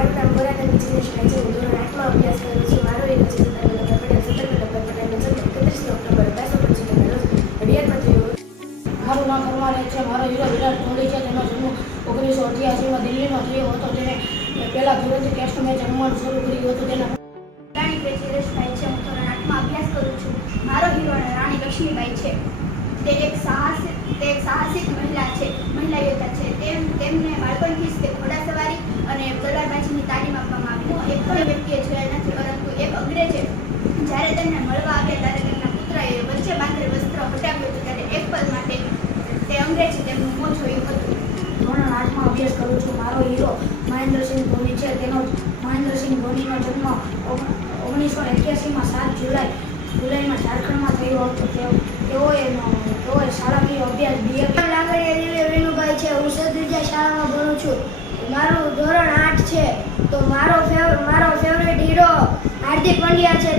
મારું નામ ગોરાધન વિજ્ઞેશભાઈ છે. હું ધોરણ 8માં અભ્યાસ કરું છું. મારો હીરો છે સરદાર વલ્લભભાઈ પટેલ. સરદાર વલ્લભભાઈ પટેલનો જન્મ 31 ઓક્ટોબર 1895 રોજ નડિયાદમાં થયો. મારું નામ પરમાર છે. મારો હીરો વિરાટ કોહલી છે. તેનો જન્મ 1988માં દિલ્હીમાં થયો હતો. તેને પહેલા ધોરણથી ટેસ્ટ મેચ રમવાનું શરૂ કર્યું હતું. તેના રાણી પ્રેસિડેન્ટભાઈ છે. હું ધોરણ 8માં અભ્યાસ કરું છું. મારો હીરો રાણી લક્ષ્મીબાઈ છે. તે એક સાહસિક મહિલા યોદ્ધા છે. તેમને બાળપણથી જ તે ઘોડાસવારી અને તલવારબાજીની તાલીમ આપવામાં આવી. એક પણ વ્યક્તિએ જોયા નથી, પરંતુ એક અંગ્રેજે જ્યારે તેમને મળવા આવ્યા ત્યારે તેમના પુત્રએ વચ્ચે બાંધેલ વસ્ત્ર હટાવ્યું હતું. ત્યારે એક પલ માટે તે અંગ્રેજે તેમનું મોં જોયું હતું. ધોરણ 8માં અભ્યાસ કરું છું. મારો હીરો મહેન્દ્રસિંહ ધોની છે. મહેન્દ્રસિંહ ધોનીનો જન્મ 1981માં 7 જુલાઈમાં ઝારખંડમાં થયો હતો. તેઓએ શાળાકીય અભ્યાસ BA લાગણીયા વેણુભાઈ છે. હું સદવિદ્યા શાળામાં ભણું છું. મારું ધોરણ 8 છે. તો મારો ફેવરેટ હીરો હાર્દિક પંડ્યા છે.